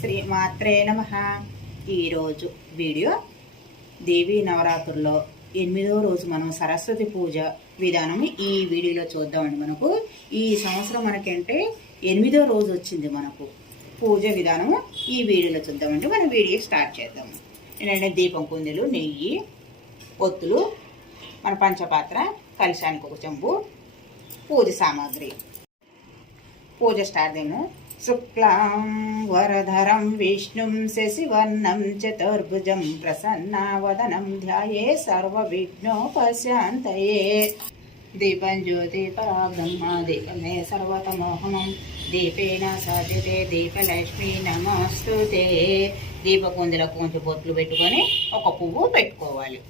శ్రీ మాత్రే నమః. ఈరోజు వీడియో దేవీ నవరాత్రుల్లో 8వ రోజు మనం సరస్వతి పూజ విధానం ఈ వీడియోలో చూద్దామండి. మనకు ఈ సంవత్సరం మనకంటే 8వ రోజు వచ్చింది. మనకు పూజ విధానం ఈ వీడియోలో చూద్దామండి. మన వీడియో స్టార్ట్ చేద్దాము. ఏంటంటే దీపం కుందులు, నెయ్యి, ఒత్తులు, మన పంచపాత్ర, కలశానికి ఒక చెంబు, పూజ సామాగ్రి. పూజ స్టార్ట్ చేద్దాము. శుక్లాం వరధరం విష్ణుం శశివర్ణం చతుర్భుజం ప్రసన్నావదనం ధ్యాయే సర్వవిఘ్నోపశాంతయే. దీపం జ్యోతి పరాబ్రహ్మ దీపమే సర్వతమోహనం దీపేన సాధ్యతే దీపలక్ష్మి నమస్తుతే. దీపకుందులకు కొంచెం బొట్లు పెట్టుకొని ఒక పువ్వు పెట్టుకోవాలి.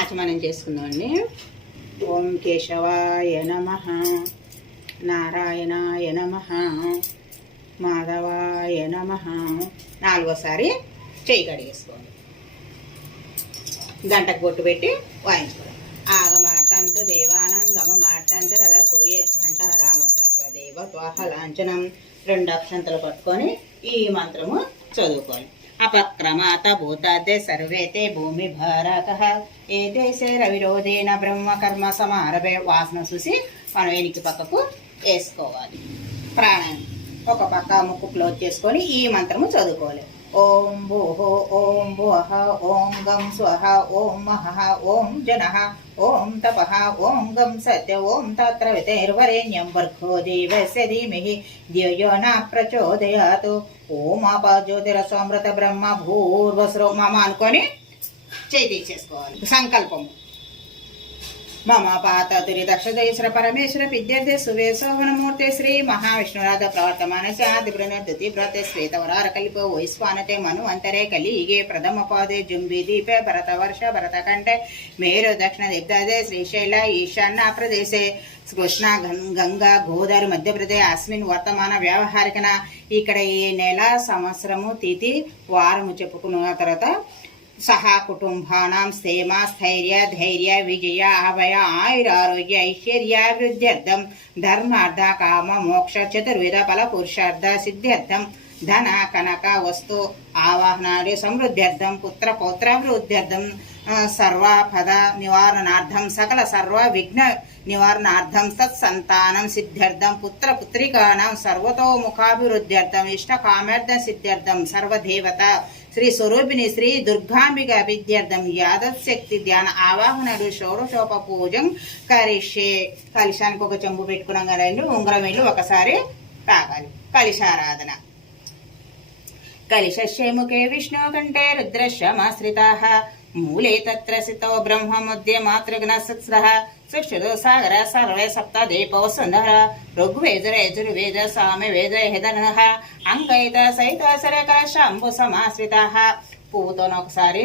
ఆచమనం చేసుకుందామండి. ఓం కేశవాయ నమః, నారాయణాయ నమః, మాధవాయ నమః. 4వసారి చెయ్యి కడిగేసుకోండి. గంటకు బొట్టు పెట్టి వాయించుకోండి. ఆగమాటంతు దేవానం గమమాటంతు రథ కురుయ గంట రామతత్వదేవ త్వాహలాంఛనం. 2 అక్షంతలు పట్టుకొని ఈ మంత్రము చదువుకోవాలి. అపక్రమాత భూతాదే సర్వేతే భూమి భారతః ఏదేశే రవిరోధేన బ్రహ్మకర్మ సమారభే. వాసన చూసి మనం వెనక్కి పక్కకు వేసుకోవాలి. ప్రాణాయామం ఒక పక్క ముక్కు క్లోజ్ చేసుకొని ఈ మంత్రము చదువుకోవాలి. ఓం భూహో ఓం భువః ఓం గం స్వః ఓం మహః ఓం జనః ఓం తపః ఓం గం సత్య ఓం తత్ర వితైర్వరేణ్యం భర్గో దేవస్య ధీమహి ధియో న ప్రచోదయాత్. ఓం అపాజ్యోతిరసమృత బ్రహ్మ భూర్వస్రో మమ అనుకొని చేయి తీసేసుకోవాలి. సంకల్పము. మమ పాతతురి దక్షదేశ్వర పరమేశ్వర విద్యార్థి సువేశోభనమూర్తి శ్రీ మహావిష్ణురాధ ప్రవర్తమానస్య ఆదిబ్రహ్మద్యుతి వ్రత శ్వేతవరార కల్పో వైశ్వానతే మను అంతరే కలిగే ప్రథమ పాదే జుంబి దీపే భరతవర్ష భరతకంఠే మేరు దక్షిణ దిగ్దే శ్రీశైల ఈశాన్య ప్రదేశే కృష్ణ గంగా గోదావరి మధ్యప్రదేశ్ అస్మిన్ వర్తమాన వ్యవహారికన. ఇక్కడ ఈ నెల సంవత్సరము తిథి వారము చెప్పుకున్న తర్వాత సహా కుటుంబానాం క్షేమ స్థైర్య ధైర్య విజయ అభయ ఆయురారోగ్య ఐశ్వర్యాభివృద్ధ్యర్థం ధర్మార్థ కామ మోక్ష చతుర్విధ ఫల పురుషార్థ సిద్ధ్యర్థం ధన కనక వస్తు ఆవాహనాది సమృద్ధ్యర్థం పుత్ర పౌత్రాభివృద్ధ్యర్థం సర్వపద నివారణార్థం సకల సర్వ విఘ్న నివారణార్థం సత్సంతానం సిద్ధ్యర్థం పుత్ర పుత్రికానాం సర్వతోముఖాభివృద్ధ్యర్థం ఇష్ట కామార్థం సిద్ధ్యర్థం సర్వదేవత శ్రీ స్వరూపిణి శ్రీ దుర్గాంబిక విద్యార్థం యాదశక్తి ధ్యాన ఆవాహనలు షోడశోప పూజం కరిష్యే. కలశానికి ఒక చెంబు పెట్టుకున్నాం కదండి. ఉంగరం వెళ్ళి ఒకసారి తాగాలి. కలశారాధన. కలిశస్య ముఖే విష్ణు కంఠే రుద్రశ్యమాశ్రితాః మూలే తత్ర సితో బ్రహ్మ మధ్య మాతృఘ్నసత్సః సుక్షుదో సాగర సర్వే సప్త దీపో సుందర ఋగ్వేద యజుర్వేద సామవేద హేదనః అంకైత సైత సరకర శంభు సమాశ్రితాః. పువ్వుతో ఒకసారి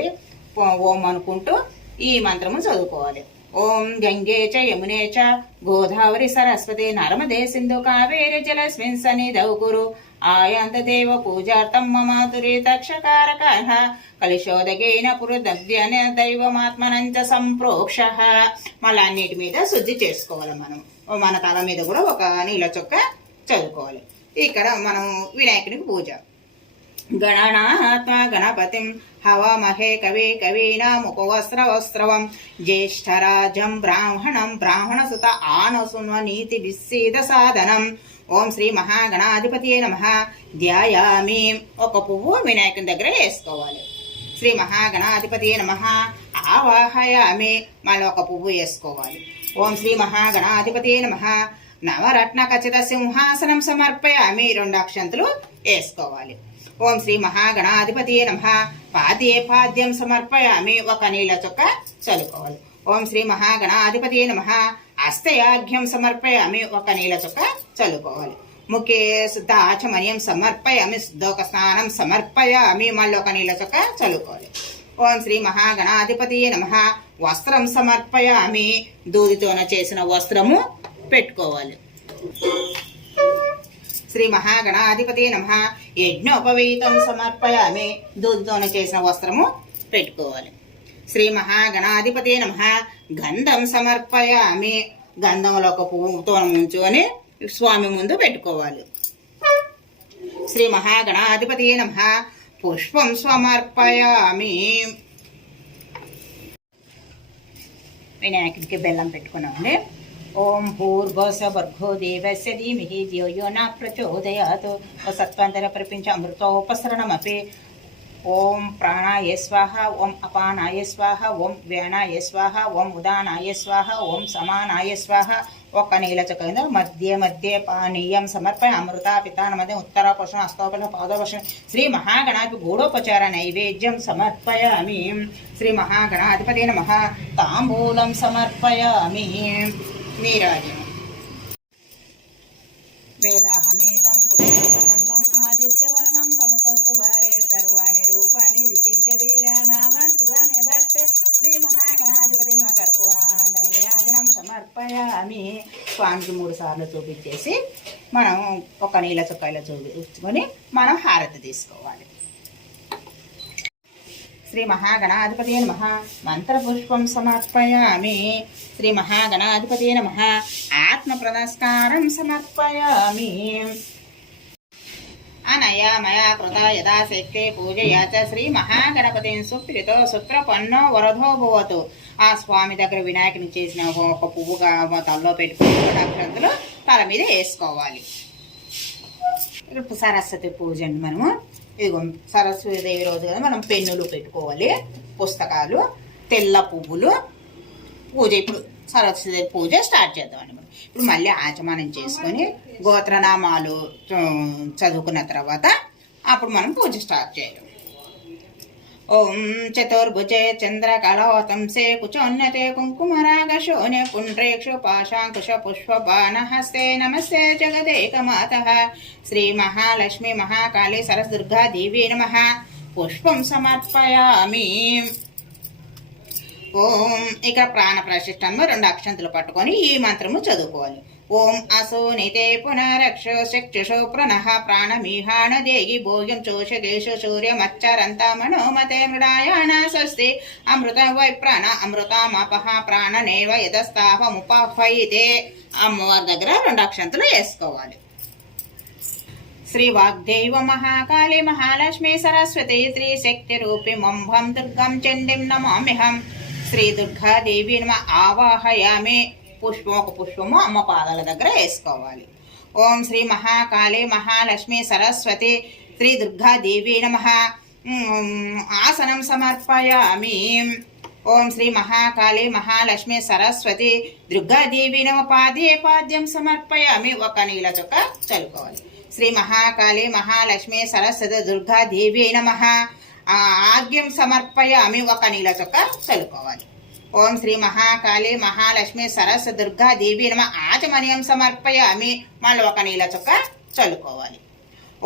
ఓం అనుకుంటూ ఈ మంత్రము చదువుకోవాలి. ఓం గంగే చ యమునే చ గోదావరి సరస్వతి నర్మదే సింధు కావేరి జలస్మిన్ సన్నిధౌ కురు ఆయాంత దేవ పూజార్థం మమాతురి తక్షకారకః కలిశోదకేన పురుదవ్యన దైవమాత్మనంచ సంప్రోక్ష. మళ్ళీ అన్నిటి మీద శుద్ధి చేసుకోవాలి. మనం మన తల మీద కూడా ఒక నీళ్ళ చొక్క చదువుకోవాలి. ఇక్కడ మనం వినాయకునికి పూజ. గణనాత్మ గణపతిం హవామహే కవి కవీనాముపవస్త్రవస్త్రవం జ్యేష్ఠరాజం బ్రాహ్మణం బ్రాహ్మణసుత ఆనసున్వ నీతి విస్సీద సాధనం. ఓం శ్రీ మహాగణాధిపతియే నమః. ధ్యాయామి. ఒక పువ్వు వినాయకుని దగ్గర వేసుకోవాలి. శ్రీ మహాగణాధిపతియే నమః. ఆవాహయామి. మళ్ళీ ఒక పువ్వు వేసుకోవాలి. ఓం శ్రీ మహాగణాధిపతియే నమః. నవరత్న ఖచ్చిత సింహాసనం సమర్పయామి. 2 అక్షంతలు వేసుకోవాలి. ఓం శ్రీ మహాగణాధిపతియే నమః. పాద్యే పాద్యం సమర్పయామి. ఒక నీళ్ళ చొక్క చదువుకోవాలి. ఓం శ్రీ మహాగణాధిపతియే నమః. అస్తయాఘ్యం సమర్పయామి. ఒక నీళ్ళ చొక్క చదువుకోవాలి. ముఖే శుద్ధ ఆచమనీయం సమర్పయామి. శుద్ధోక స్నానం సమర్పయామి. మళ్ళీ ఒక నీళ్ళ చొక్క చదువుకోవాలి. ఓం శ్రీ మహాగణాధిపతియే నమః. వస్త్రం సమర్పయామి. దూదితోన చేసిన వస్త్రము పెట్టుకోవాలి. శ్రీ మహాగణాధిపతియే నమః. యజ్ఞోపవీతం సమర్పయామి. దూదితోన చేసిన వస్త్రము పెట్టుకోవాలి. శ్రీ మహాగణాధిపతియే నమః. గంధం సమర్పయామి. గంధంలో ఒక పువ్వుతో ముంచుకొని స్వామి ముందు పెట్టుకోవాలి. శ్రీ మహాగణాధిపతి నమః. పుష్పం సమర్పయామి. వినాయకుడికి బెల్లం పెట్టుకున్నామండి. ఓం భూర్భువస్సుః దేవస్య ధీమహి ధియో యో న ప్రచోదయాత్. సత్వాంతర ప్రపంచ అమృతోపసరణమపి. ఓం ప్రాణాయ స్వాహ, ఓం అపానాయ స్వాహ, ఓం వ్యానాయ స్వాహ, ఓం ఉదానాయ స్వాహ, ఓం సమానాయ స్వాహ. ఒక నీళ్ళ చక్క మధ్య మధ్య పానీయం సమర్పయ అమృత పితాన మధ్య ఉత్తరాపశం అస్తోపశ పాదోపశం. శ్రీ మహాగణాధిపతి గూఢోపచార నైవేద్యం సమర్పయామి. శ్రీ మహాగణాధిపతి నమః. తాంబూలం సమర్పయామి. నీరాజనం. వేదాహమేతం పురుషోత్తమం ఆదిత్యవర్ణం తమసస్తు వారే సర్వాణి రూపాణి విచింత్య వీరానామాన్ కుర్వాణి దత్తే. శ్రీ మహాగణాధిపతి కర్పూరానంద నీరాజనం సమర్పయామి. స్వామికి 3 సార్లు చూపించేసి మనం ఒక నీళ్ళ చుక్కలో చూపించుకొని మనం హారతి తీసుకోవాలి. శ్రీ మహాగణాధిపతి నమః. మంత్రపుష్పం సమర్పయామి. శ్రీ మహాగణాధిపతి నమః. ఆత్మ ప్రదస్కారం సమర్పయామి. అనయా మయా కృత యథాశక్తి పూజయా చ శ్రీ మహాగణపతిని సుప్రీతో సుప్రపన్నో వరదో భవతు. ఆ స్వామి దగ్గర వినాయకుని చేసిన ఒక పువ్వుగా తలలో పెట్టుకుని అక్షంతలు తల మీద వేసుకోవాలి. ఇప్పుడు సరస్వతి పూజ అండి. మనము ఇదిగో సరస్వతీదేవి రోజు కదా మనం పెన్నులు పెట్టుకోవాలి, పుస్తకాలు, తెల్ల పువ్వులు పూజ. ఇప్పుడు సరస్వతీదేవి పూజ స్టార్ట్ చేద్దామండి. మనం ఇప్పుడు మళ్ళీ ఆచమనం చేసుకొని గోత్రనామాలు చదువుకున్న తర్వాత అప్పుడు మనం పూజ స్టార్ట్ చేయాలి. ఓం చతుర్భుజే చంద్రకళోతంసే కుచోన్నతే కుంకుమరాగశోనే పుండ్రేక్షు పాశాంకుశ పుష్పబాణహస్తే నమస్తే జగదేకమాతః. శ్రీ మహాలక్ష్మి మహాకాళి సరస్దుర్గా దేవీ నమః. పుష్పం సమర్పయామి. ఓం ఇక ప్రాణ ప్రతిష్టంలో 2 అక్షంతలు పట్టుకొని ఈ మంత్రము చదువుకోవాలి. ఓం అసోనితే పునరక్షో శక్షుషో ప్రణః ప్రాణమీహాణ దేగి భోగ్యం చోషగేషు సూర్యమచ్చరంత మనోమతే మృడాయాణ స్వస్తి అమృత వై ప్రాణ అమృతమపహ ప్రాణనేవ యదస్తాహముపహైతే. అమ్మవారి దగ్గర 2 అక్షంతలు వేసుకోవాలి. శ్రీ వాగ్దేవ మహాకాళి మహాలక్ష్మి సరస్వతి త్రిశక్తి రూపి మంభం దుర్గం చండీం నమామ్యహం. శ్రీ దుర్గాదేవి నమ ఆవాహయామి. ఒక పుష్పము అమ్మ పాదాల దగ్గర వేసుకోవాలి. ఓం శ్రీ మహాకాళి మహాలక్ష్మి సరస్వతి శ్రీ దుర్గాదేవి నమః. ఆసనం సమర్పయామి. ఓం శ్రీ మహాకాళి మహాలక్ష్మి సరస్వతి దుర్గాదేవి నమ. పాద్యం సమర్పయామి. ఒక నీళ్ళ చొక్క చల్లుకోవాలి. శ్రీ మహాకాళి మహాలక్ష్మి సరస్వతి దుర్గాదేవి నమః. ఆర్ఘ్యం సమర్పయామి. ఒక నీళ్ళ చొక్క చల్లుకోవాలి. ఓం శ్రీ మహాకాళి మహాలక్ష్మి సరస్వతి దుర్గాదేవి నమ. ఆచమనీయం సమర్పయామి. మళ్ళీ ఒక నీళ్ళ చొక్క చల్లుకోవాలి.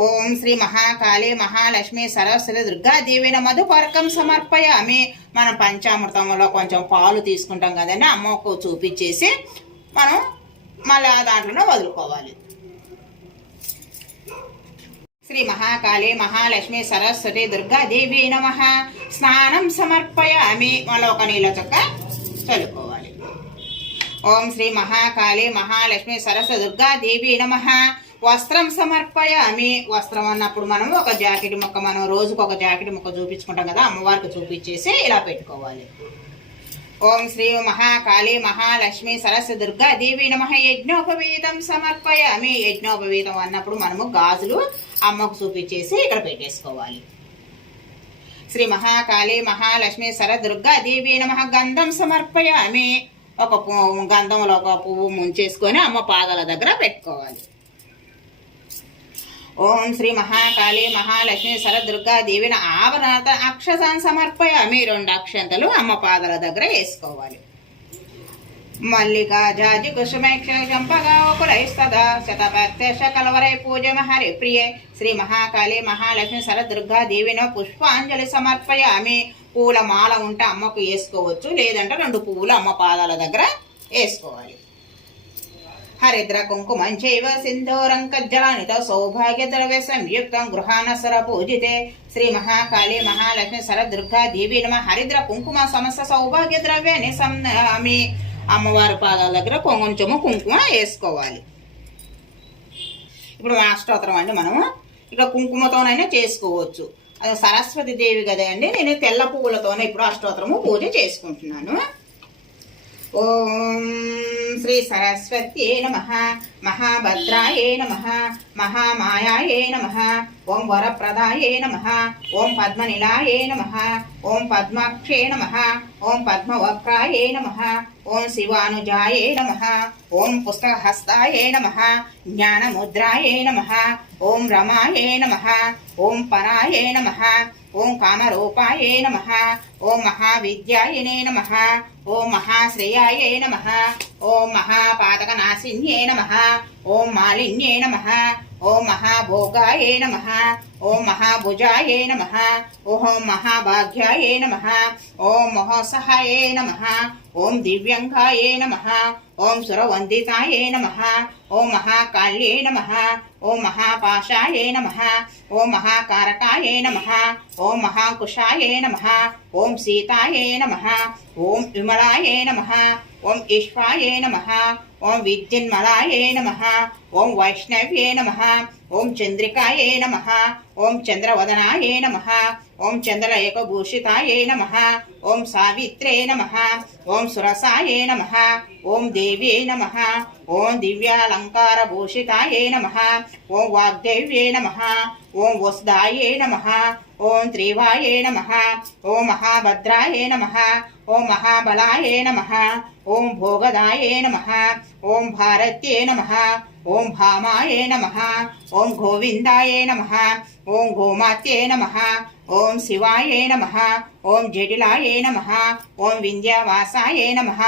ఓం శ్రీ మహాకాళి మహాలక్ష్మి సరస్వతి దుర్గాదేవి నమ. మధుపర్కం సమర్పయామి. మనం పంచామృతంలో కొంచెం పాలు తీసుకుంటాం కదండి, అమ్మకు చూపించేసి మనం మళ్ళీ దాంట్లోనే వదులుకోవాలి. శ్రీ మహాకాళి మహాలక్ష్మి సరస్వతి దుర్గాదేవి నమః. స్నానం సమర్పయామి. మళ్ళీ ఒక నీళ్ళ చొక్క చల్లుకోవాలి. ఓం శ్రీ మహాకాళి మహాలక్ష్మి సరస్వతి దుర్గాదేవి నమః. వస్త్రం సమర్పయామి. వస్త్రం అన్నప్పుడు మనం ఒక జాకెట్ ముక్క, మనం రోజుకు ఒక జాకెట్ ముక్క చూపించుకుంటాం కదా, అమ్మవారికి చూపించేసి ఇలా పెట్టుకోవాలి. ఓం శ్రీ మహాకాళి మహాలక్ష్మి సరస్వతి దుర్గాదేవి నమః. యజ్ఞోపవీతం సమర్పయామి. యజ్ఞోపవీతం అన్నప్పుడు మనము గాజులు అమ్మకు చూపించేసి ఇక్కడ పెట్టేసుకోవాలి. శ్రీ మహాకాళి మహాలక్ష్మి సరస్వతి దుర్గాదేవి నమః. గంధం సమర్పయామి. ఒక గంధంలో ఒక పువ్వు ముంచేసుకొని అమ్మ పాదాల దగ్గర పెట్టుకోవాలి. ఓం శ్రీ మహాకాళి మహాలక్ష్మి సరదుర్గాదేవిని ఆవరణ అక్షసాన్ని సమర్పయామి. 2 అక్షంతలు అమ్మ పాదాల దగ్గర వేసుకోవాలి. మల్లికా జాజి కుసుమైక్ష చంపగా కులైస్తదా శతభక్త కలవరై పూజ హరి ప్రియే. శ్రీ మహాకాళి మహాలక్ష్మి సరదుర్గాదేవిని పుష్పాంజలి సమర్పయామి. పూల మాల ఉంటే అమ్మకు వేసుకోవచ్చు, లేదంటే 2 పువ్వులు అమ్మ పాదాల దగ్గర వేసుకోవాలి. హరిద్ర కుంకుమంచైవ సింధూరం కజ్జలానితో సౌభాగ్య ద్రవ్య సంయుక్తం గృహానసర పూజితే. శ్రీ మహాకాళి మహాలక్ష్మి సరదుర్గాదేవి నమ. హరిద్ర కుంకుమ సమస్త సౌభాగ్య ద్రవ్యాన్ని సమ్మి. అమ్మవారి పాదాల దగ్గర కొంచెము కుంకుమ వేసుకోవాలి. ఇప్పుడు అష్టోత్తరం అండి మనము ఇక కుంకుమతోనైనా చేసుకోవచ్చు. అది సరస్వతి దేవి కదండి, నేను తెల్ల పువ్వులతోనే ఇప్పుడు అష్టోత్తరము పూజ చేసుకుంటున్నాను. ఓం శ్రీ సరస్వత్యే నమః, మహాభద్రాయే నమః, మహామాయాయే నమః, ఓం వరప్రదాయే నమః, ఓం పద్మనిలాయే నమః, ఓం పద్మాక్షే నమః, ఓం పద్మవక్రాయే నమః, ఓం శివానుజాయే నమః, ఓం పుస్తకహస్తాయే నమః, జ్ఞానముద్రాయే నమః, ఓం రమాయే నమః, ఓం పరాయే నమః, ఓం కామరూపాయే నమః, ఓం మహావిద్యాయనే నమః, ఓం మహాశ్రేయాయే నమః, ఓం మహాపాతకనాశిన్యే నమః, ఓం మాలిన్యే నమః, ఓం మహాభోగాయే నమః, ఓం మహాభుజాయే నమః, ఓం మహాభాగ్యాయే నమః, ఓం మహోత్సహాయే నమః, ఓం దివ్యంగాయే నమః, ఓం సురవందితాయే నమః, ఓం మహాకాళ్యే నమః, ఓం మహాపాశాయే నమః, ఓం మహాకారకాయే నమః, ఓం మహాకుశాయే నమః, ఓం సీతాయే నమః, ఓం విమలాయే నమః, ఓం ఈశ్వాయే నమః, ఓం విద్యున్మలాయే నమః, ఓం వైష్ణవ్యే నమః, ఓం చంద్రికాయే నమః, ఓం చంద్రవదనాయే నమః, ఓం చంద్రలేఖభూషితాయే నమః, ఓం సావిత్రే నమః, ఓం సురసాయే నమః, ఓం దేవ్యే నమః, ఓం దివ్యాలంకారభూషితాయే నమః, ఓం వాగ్దేవ్యే నమః, ఓం వసుదాయే నమః, ఓం త్రివాయే నమః, ఓం మహాభద్రాయే నమః, ఓం మహాబలాయే నమః, ఓం భోగదాయే నమః, ఓం భారత్యే నమః, ఓం భామాయే నమః, ఓం గోవిందాయే నమః, ఓం గోమాత్యే నమః, ఓం శివాయే నమః, ఓం జటిలాయే నమః, ఓం వింధ్యావాసాయే నమః,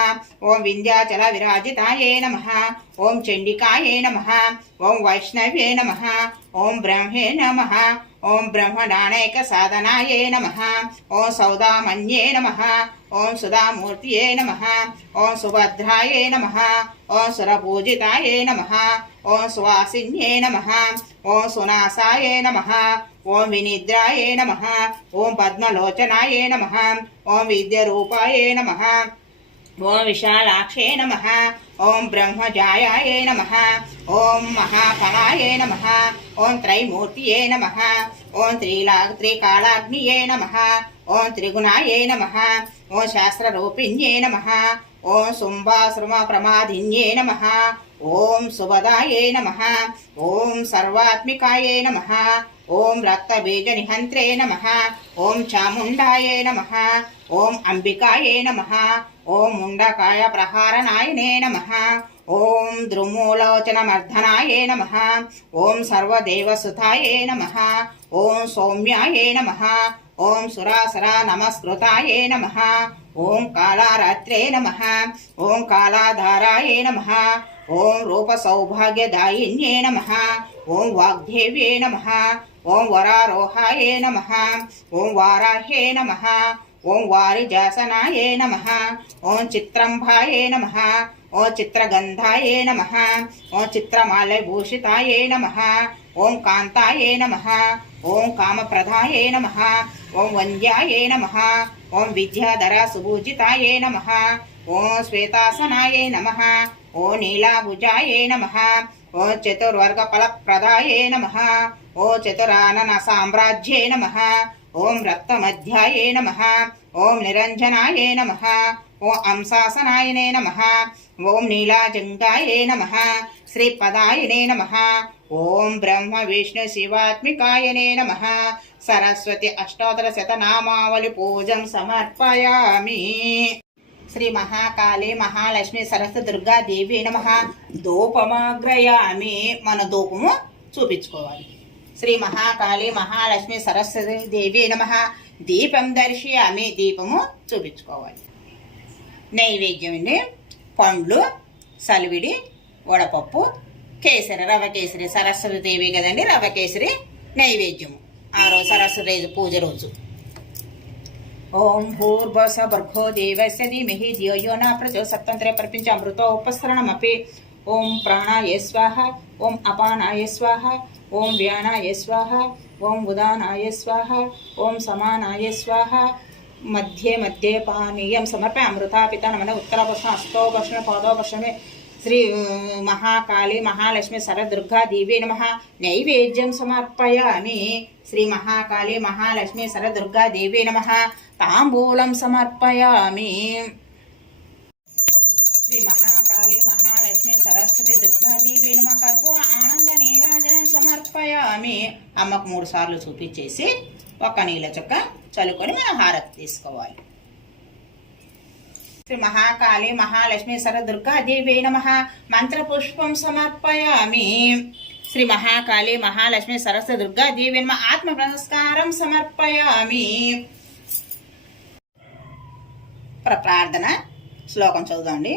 ఓం వింధ్యాచల విరాజితాయే నమః, ఓం చండికాయే నమః, ఓం వైష్ణవ్యే నమః, ఓం బ్రహ్మే నమః, ఓం బ్రహ్మడానైక సాధనాయే నమః, ఓం సౌదామన్యే నమః, ఓం సుధామూర్తియే నమః, ఓం సుభద్రాయే నమః, ఓం సురపూజితాయే నమః, ఓం సువాసిన్యే నమః, ఓం సునాసాయే నమః, ఓం వినిద్రాయే నమః, ఓం పద్మలోచనాయే నమః, ఓం విద్యరూపాయే నమః, ఓం విశాలాక్షే నమః, ఓం బ్రహ్మజాయాయే నమః, ఓం మహాఫలాయే నమః, ఓం త్రైమూర్తియే నమః, ఓం త్రికాలాగ్నియే నమః, ఓం త్రిగుణాయే నమః, ఓం శాస్త్రరూపిణ్యే నమః, ఓం శుంభాశ్రుమ ప్రమాదిన్యే నమః, ఓం సుభదాయే నమః, ఓం సర్వాత్మికాయే నమః, ఓం రక్తబీజనిహంత్రే నమః, ఓం చాముండాయే నమః, ఓం అంబికాయే నమః, ఓం ముండకాయ ప్రహారనాయనే నమః, ఓం ద్రుమూలోచనమర్ధనాయే నమః, ఓం సర్వదేవసుతాయే నమః, ఓం సౌమ్యాయే నమః, ఓం సురాసురా నమస్కృతాయే నమః, ఓం కాళరాత్రే నమః, ఓం కాళాధారాయే నమః, ఓం రూపసౌభాగ్యదాయిన్యే నమః, ఓం వాగ్దేవ్యే నమః, ఓం వరారోహాయే నమః, ఓం వారాహ్యే నమః, ఓం వారిజాసనాయే నమః, ఓం చిత్రంభాయే నమః, ఓం చిత్రగంధాయే నమః, ఓం చిత్రమాలభూషితాయే నమః, ఓం కాంతాయే నమః, ఓం కామప్రదాయే నమః, ఓం వంద్యాయే నమః, ఓం విద్యాధర సుభూజితాయే నమః, ఓం శ్వేతాసనాయే నమః, ఓం నీలాభుజాయే నమః, ఓం చతుర్వర్గఫలప్రదాయే నమః, ఓం చతురానన సామ్రాజ్యే నమః, ఓం రక్తమధ్యాయే నమః, ఓం నిరంజనాయే నమః, ఓం అంశాసనాయనే నమః, ఓం నీలాజంగాయే నమః, శ్రీపదాయనే నమః, ఓం బ్రహ్మ విష్ణు శివాత్మికాయనే నమః. సరస్వతి అష్టోత్తర శతనామావళి పూజం సమర్పయామి. శ్రీ మహాకాళి మహాలక్ష్మి సరస్వతి దుర్గాదేవి నమః. ధూపమాగ్రయామి. మన ధూపము చూపించుకోవాలి. శ్రీ మహాకాళి మహాలక్ష్మి సరస్వతి దేవి నమః. దీపం దర్శయామి. దీపము చూపించుకోవాలి. నైవేద్యం అండి. పండ్లు, సలివిడి, వడపప్పు, కేసరి, రవ కేసరి. సరస్వతి దేవి కదండి, రవ కేసరి నైవేద్యము ఆ రోజు సరస్వతి పూజ రోజు. ఓం భూర్భువః భర్గో దేవస్య ధీమహి ధియో యో నః ప్రచోదయాత్. ప్రపంచ అమృతో ఉపసరణమపి. ఓం ప్రాణాయ స్వాహ, ఓం అపానాయ స్వాహ, ఓం వ్యానాయ స్వాహ, ఓం ఉదానాయ స్వాహ, ఓం సమానాయ స్వాహ. మధ్యే మధ్యే పానీయం సమర్పయ. అమృతాపిత నమన ఉత్తరభక్షణ హస్తోభక్షణ పాదోభక్షణ శ్రీ మహాకాళి మహాలక్ష్మి సరదుర్గా దేవీ నమః నైవేద్యం సమర్పయామి. శ్రీ మహాకాళి మహాలక్ష్మి సరదుర్గా దేవీ నమః తాంబూలం సమర్పయామి. శ్రీ మహాకాళి మహాలక్ష్మి సరస్వతి దుర్గాదేవి నమః కర్పూర ఆనంద నీరాజనం సమర్పయామి. అమ్మకు 3 సార్లు చూపించేసి ఒక నీళ్ళ చుక్క చల్లుకొని మేము హారతి తీసుకోవాలి. శ్రీ మహాకాళి మహాలక్ష్మి సరదుర్గాదేవి నమః మంత్రపుష్పం సమర్పయామి. శ్రీ మహాకాళి మహాలక్ష్మి సరస్వతి దుర్గాదేవి నమః ఆత్మ నమస్కారం సమర్పయామి. ప్రార్థన శ్లోకం చదువుదండి.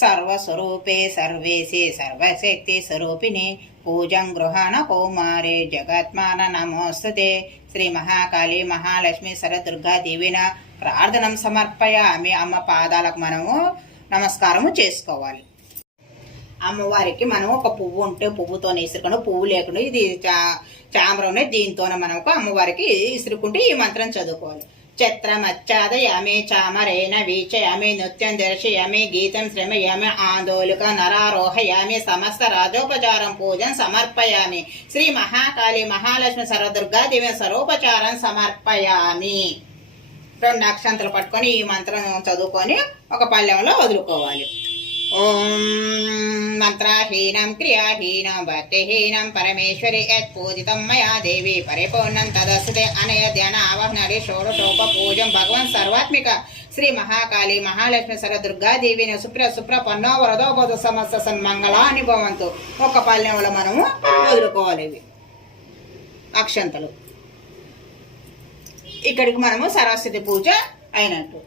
సర్వస్వరూపే సర్వేశే సర్వశక్తి స్వరూపిణి పూజం గృహాణ కౌమారే జగత్మాన నమోస్తుతే. శ్రీ మహాకాళి మహాలక్ష్మి సరదుర్గాదేవిన ప్రార్థనం సమర్పయామి. అమ్మ పాదాలకు మనము నమస్కారము చేసుకోవాలి. అమ్మవారికి మనం ఒక పువ్వు ఉంటే పువ్వుతో ఇసురుకొని, పువ్వు లేకుండా ఇది చామరం దీంతోనే మనకు అమ్మవారికి ఇసురుకుంటే ఈ మంత్రం చదువుకోవాలి. చిత్రమచ్చాదయామి చామరేణ వీచయామి నృత్యం దర్శయామి గీతం శ్రమయామి ఆందోళిక నరారోహయామి సమస్త రాజోపచారం పూజం సమర్పయామి. శ్రీ మహాకాళి మహాలక్ష్మి సర్వదుర్గాదేవి సర్వోపచారం సమర్పయామి. 2 అక్షంతలు పట్టుకొని ఈ మంత్రం చదువుకొని ఒక పళ్ళెంలో వదులుకోవాలి. ఓం మంత్రహీనం క్రియాహీనం భక్తిహీనం పరమేశ్వరి యత్ పూజితం మయా దేవి పరిపూర్ణం తదస్తుతే అనయ ధ్యాన ఆవాహనాది షోడశోప పూజం భగవన్ సర్వాత్మిక శ్రీ మహాకాళి మహాలక్ష్మి సరదుర్గాదేవిని సుప్ర పన్నో వరదోబోధ సమస్త సన్మంగళాని భవంతు. ఒక పల్లెంలో మనము వదులుకోవాలి ఇవి అక్షంతలు. ఇక్కడికి మనము సరస్వతి పూజ అయినట్టు.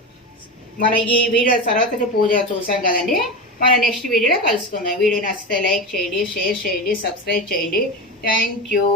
మనం ఈ వీడియో సరస్వతి పూజ చూసాం కదండి. మన నెక్స్ట్ వీడియోలో కలుసుకుందాం. వీడియో నచ్చితే లైక్ చేయండి, షేర్ చేయండి, సబ్స్క్రైబ్ చేయండి. Thank you.